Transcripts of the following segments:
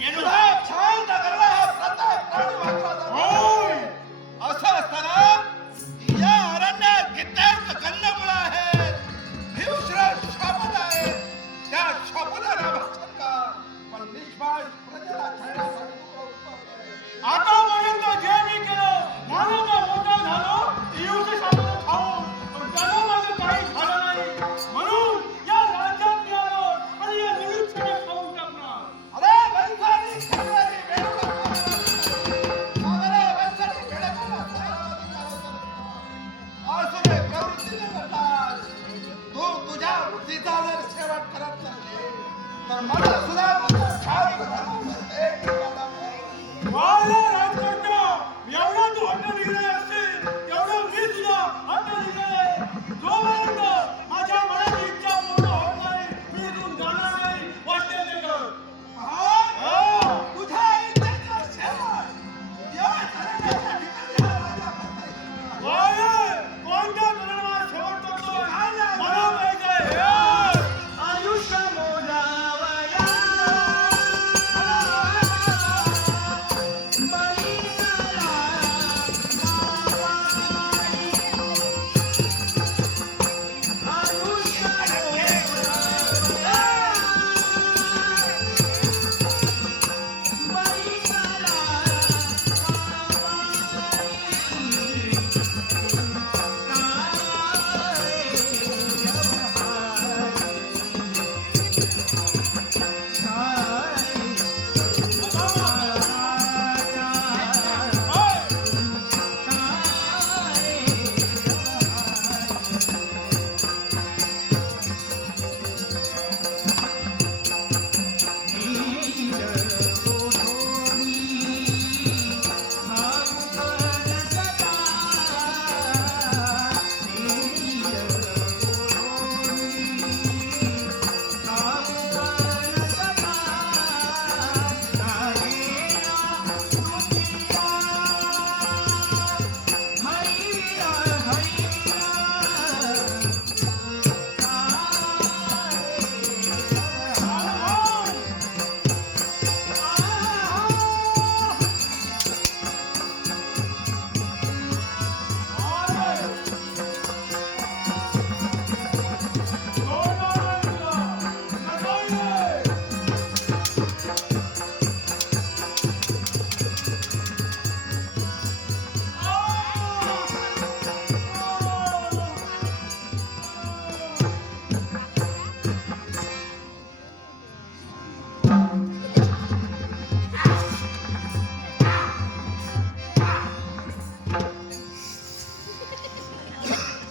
शांत करला हा प्रताप प्राणी मात्राचा असं असताना या अरण्यात कित्येक कंदमुळं आहेत, भीमश्रेष्ठ शापद आहे. त्या शापदाला भक्षण कर, पण निष्पाप प्रजेला छळण्यासाठी तुला उपक्रम आहे. आतापर्यंत जे मी केलं म्हणून तो मोठा झालो, येऊचे शापद खाऊन, पण त्याला माझं काही झालं नाही. म्हणून या राज्यात मी आलो आणि या निरीक्षणे खाऊन टाकणार. अरे वंशाची खेळणारी वेडोळा सागरे वंशाची खेळणारा असू दे प्रवृत्तीने करतास. तू तुझ्या वृत्तीचा जर शेवट करत नसेल तर मला सुद्धा तुझं छान वाला राजकर्ता, एवढा तू हट्ट निघाले असतील तेवढं मी तुझा हट्ट निघाले. जोपर्यंत माझ्या मनाची इच्छा पूर्ण होत नाही मी इथून जाणार नाही. वाटते ते कर. तुझ्या इच्छेचा शेवट देवा ठरवण्याच्या ठिकाणी हा राजा करता येईल. वाले, कोणत्या तरुणाला शेवट करतोय मला माहिती आहे. आयुष्य मोजावया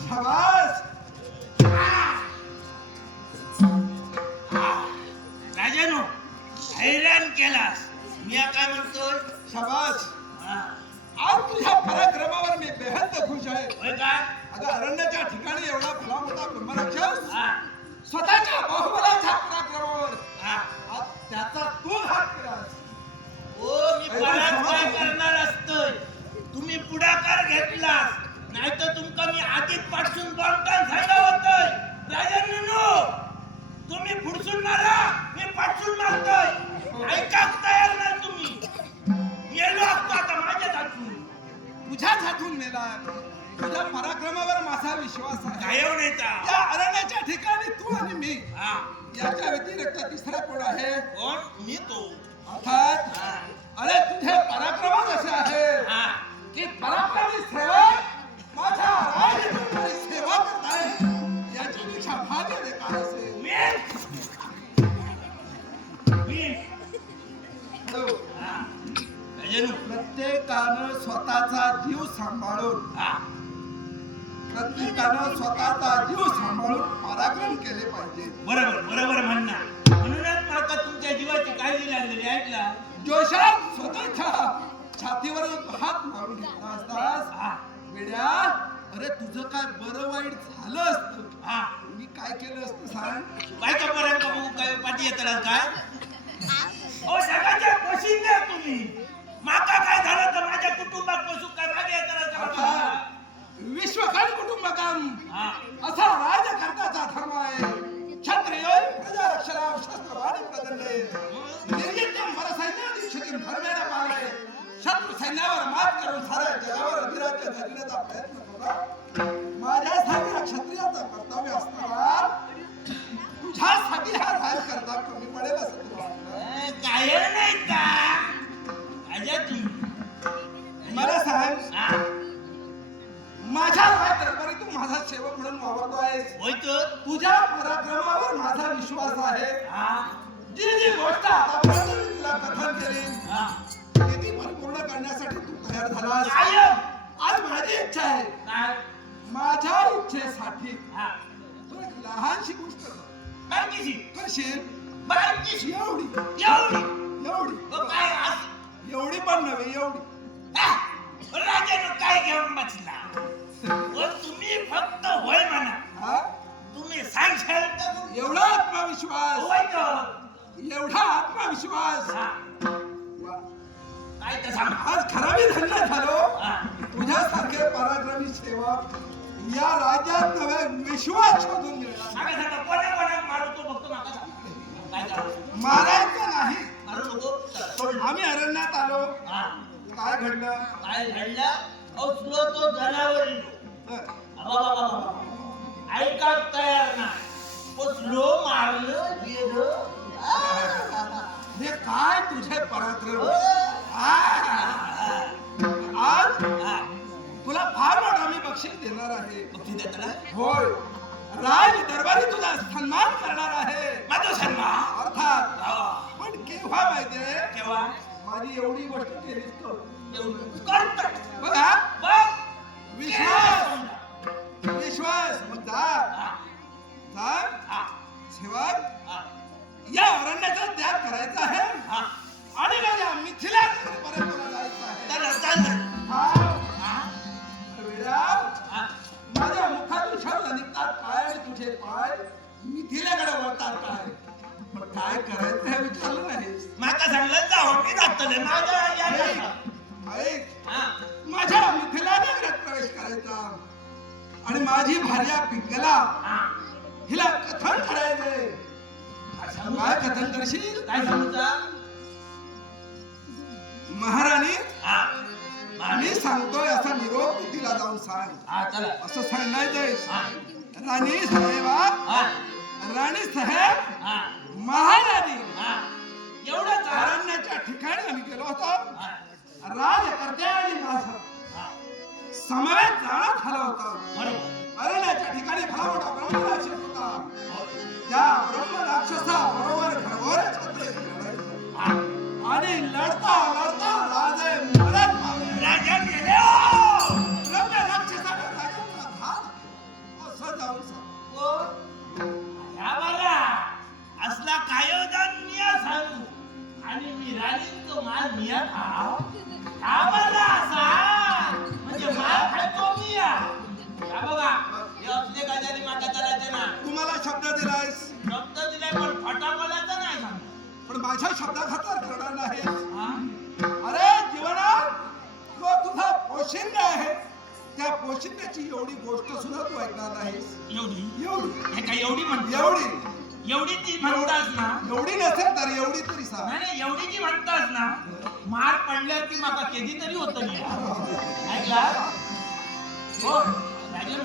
शाबास. राजानो, हैराण केलास. मी काय म्हणतोय? शाबास. हा, आज तुझ्या पराक्रमावर मी बेहद खुश आहे. होय काय? अगं अरण्याच्या ठिकाणी एवढा भला मोठा ब्रह्मराक्षस हा, स्वतःच्या बाहुबलाच्या पराक्रमावर हा. आज त्याचा तू हात केलास. ओ, मी परत काय करणार असतोय? तुम्ही पुढाकार घेतलास, नाहीतर तुमका मी आधीच पाठसून बॉम्बटान झालं होतंय. राजांनो, तुम्ही पुढसून मारा, मी पाठसून मारतोय. ऐकाच तयार नाही तुम्ही. मेलो असतो आता माझ्याच हातून. तुझ्याच हातून मेला. तुझ्या पराक्रमावर माझा विश्वास आहे. काय नेता? या अरण्याच्या ठिकाणी तू आणि मी, हा, याच्या व्यतिरिक्त तिसरा कोण आहे? कोण? मी तो. अर्थात हा, अरे तुझे पराक्रम असे आहे हा. की पराक्रमी सेवक माझ्या राजदरबारी सेवा करताय याच्यापेक्षा भाग्य दे काय असेल. हा. राजांनो, प्रत्येकानं स्वतःचा जीव सांभाळून हा. प्रत्येकानं स्वतःचा जीव सांभाळून पराक्रम केले पाहिजे. बरोबर बरोबर म्हणणार. म्हणूनच माका तुमच्या जीवाची काळजी लागलेली. ऐकला? जोशात स्वतःच्या छातीवर हात मारून घेतला असतास. हा, वेड्या, अरे तुझं काय बरं वाईट झालं असतं, हा. मी काय केलं असतं सांग. बायका पर्यंत बघू काय पाठी येतात काय? ओ सगळ्याच्या पशीन द्या तुम्ही. माका काय झालं तर माझ्या कुटुंबात पशु काय मागे येतात. विश्वकाल कुटुंबकम हा, असा राजकर्त्याचा धर्म आहे. क्षत्रिय प्रजा रक्षणाम शस्त्रवाणी प्रदंडे निर्यज्ञम परसैन्य सैन्यावर मात करून साऱ्या जगावर अधिराज्य गाजविण्याचा प्रयत्न केला. माझ्यासारख्या क्षत्रियाचं कर्तव्य असताना तुझ्यासाठी हा राज करता कमी पडेल असं तुला वाटतं? काय नाही का अजय तुम्ही मला सांग, हा, माझ्या राज दरबारी तू माझा सेवक म्हणून वावरतो आहेस. होय तर तुझ्या पराक्रमावर माझा विश्वास आहे. हा, जी जी गोष्ट आतापर्यंत मी तुला कथन केली हा. ती परिपूर्ण करण्यासाठी तू तयार झालास. कायम आज माझी इच्छा आहे, काय माझ्या इच्छेसाठी हा तू एक लहानशी गोष्ट कर. बारकीशी करशील बारकीशी एवढी एवढी एवढी काय असं एवढी पण नव्हे, एवढी. राजानं काय घेऊन बसला तुम्ही फक्त होय म्हणा. हा? तुम्ही सांगशाल तर एवढा आत्मविश्वास, होय तर एवढा आत्मविश्वास. हा, वा. काय तर सांग. आज खरा मी धन्य झालो. हा, तुझ्यासारखे पराक्रमी सेवक या राज्यात नव्हे विश्वास शोधून मिळणार. सांगा सांगा कोणा कोणा मारतो बघतो माका सांग. काय करावं? मारायचं नाही. मारू नको. सोड. आम्ही अरण्यात आलो. हा, काय घडलं? काय घडलं? औसलो तो जनावर ऐकाच तयार नाही. पोचलो मारलं गेलं. हे काय तुझे पराक्रम. हा, आज हा. तुला फार मोठा मी बक्षीस देणार आहे. बघती देताना होय, राज दरबारी तुझा सन्मान करणार आहे. माझा सन्मान. अर्थात. हा. पण केव्हा माहितीये, केव्हा माझी एवढी गोष्ट केलीस तू. एवढं करतो. बघा, बघ. विश्वास विश्वास. मग जा हा, जा. हा, सेवक, हा, या अरण्याचा त्याग करायचा आहे हा. आणि माझ्या मिथिला परत तुला जायचं आहे. चला, चाल. हा. हा, वेडा, हा. माझ्या मुखातून शब्द निघतात काय आणि तुझे पाय मिथिलेकडे वळतात काय. पण काय करायचं हे विचारलं नाहीस. माका सांगलं जाऊन मी जातले माझ्या या ऐक, हा, माझ्या मिथिला नगरात प्रवेश करायचा आणि माझी भार्या पिंगला हा. हिला कथन करायचंय. काय कथन करशील? काय सांगता? महाराणी, हा, मी सांगतोय असा निरोप तू तिला जाऊन सांग. हा, चला. असं सांगायचंय. हा, राणी साहेबा, हा, राणी साहेब, हा, महाराणी. हा. एवढंच हा? अरण्याच्या ठिकाणी आम्ही गेलो होतो. हा, राजकर्त्या आणि माझा हा. समवेत जाणं झालं होतं. बरोबर. अरण्याच्या ठिकाणी भला मोठा ब्रह्मराक्षस होता. हो. त्या ब्रह्मराक्षसा बरोबर घोर छत्र लढायचं. हा. आणि लढता लढता राजे मरण पावले. राजा गेले हो. ब्रह्मराक्षसाने राजाचा घात असं जाऊन सांग. हो. या बघा, असला कायोदान मिया सांगू आणि मी राणींचं माल मिया खाव. हा बघा असा म्हणजे माल खायचो मिया. या बघा, हे असले गजाली माका चालायचे ना. तुम्हाला शब्द दिलायस, शब्द दिलाय पण फटा बोलायचा नाही सांग. पण माझ्या शब्दाखातर करणार नाही. हा? अरे जीवनात तो तुझा पोशिंदा आहे. त्या पोशिंद्याची एवढी गोष्ट सुद्धा तू ऐकणार नाहीस. एवढी एवढी हे काय एवढी म्हणते? एवढी एवढी ती म्हणतास ना. एवढी नसेल तर एवढी तरी सांग. नाही नाही, एवढी जी म्हणतास ना, मार पडल्यावरती माका केदी तरी होत नाही. ऐकला हो राजन,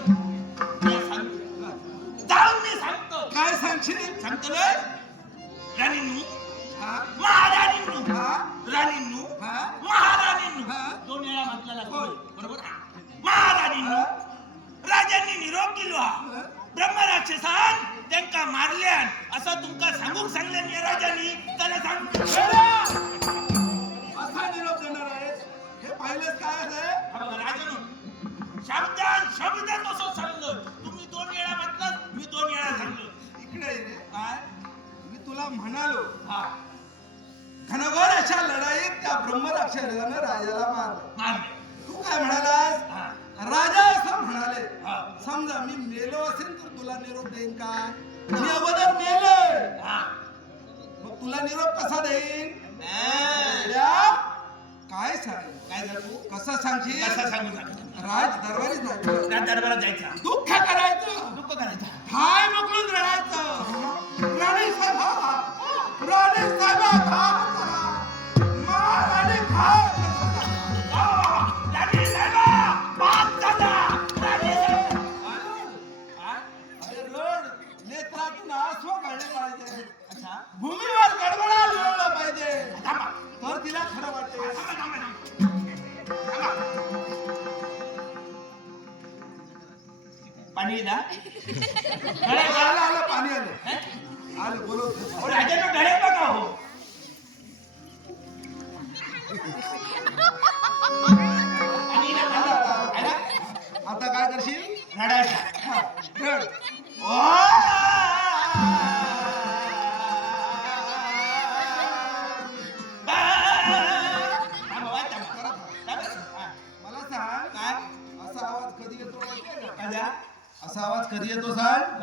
मी सांगतो. जाऊन मी सांगतो. काय सांगशील? सांगतो रे. राणींनू, हा? महाराणींनू, हा? राणींनू, हा? महाराणींनू. हा? दोन वेळा म्हटलेला होय. बरोबर. महाराणींनू, हा? राजांनी निरोप दिलो हा. ब्रह्मराक्षसान त्यांका मारल्यान असं तुमका सांगूक सांगल्यान या राजांनी. त्याला सांग. असा निरोप देणार आहेस? हे पाहिलंच काय आहे? हा बघा, राजांनो, शब्द तसं सांगलो. तुम्ही दोन वेळा म्हटलं, मी दोन वेळा सांगलो. इकडे ये रे. काय? मी तुला म्हणालो हा, घनघोर अशा लढाईत त्या ब्रह्मराक्षसानं राजाला मारलं. मारले. तू काय म्हणालास? हा, राजा असं म्हणाले. हा, समजा मी मेलो असेल तर तुला निरोप देईन का? मी अगोदर मेलोय. हा. मग तुला निरोप कसा देईन? हा. काय सांग? काय सांगू? कसं सांगशील? कसं सांगू सांग. राज दरबारी जायचं, राज दरबारात जायचा, दुःख करायचं, दुःख करायचा. हाय मोकळून रडायचं. राणी साहेबा, राणी साहेबा, खा महाराणी खा. पाणी दा आलं आलं पाणी आलं आलं बोलवतो राजानो डळे बघा हो पाणी दा आला आता काय करशील रडायचा रड. मला सांग काय असा आवाज कधी येतो माहितीये का? काय असा आवाज कधी येतो सांग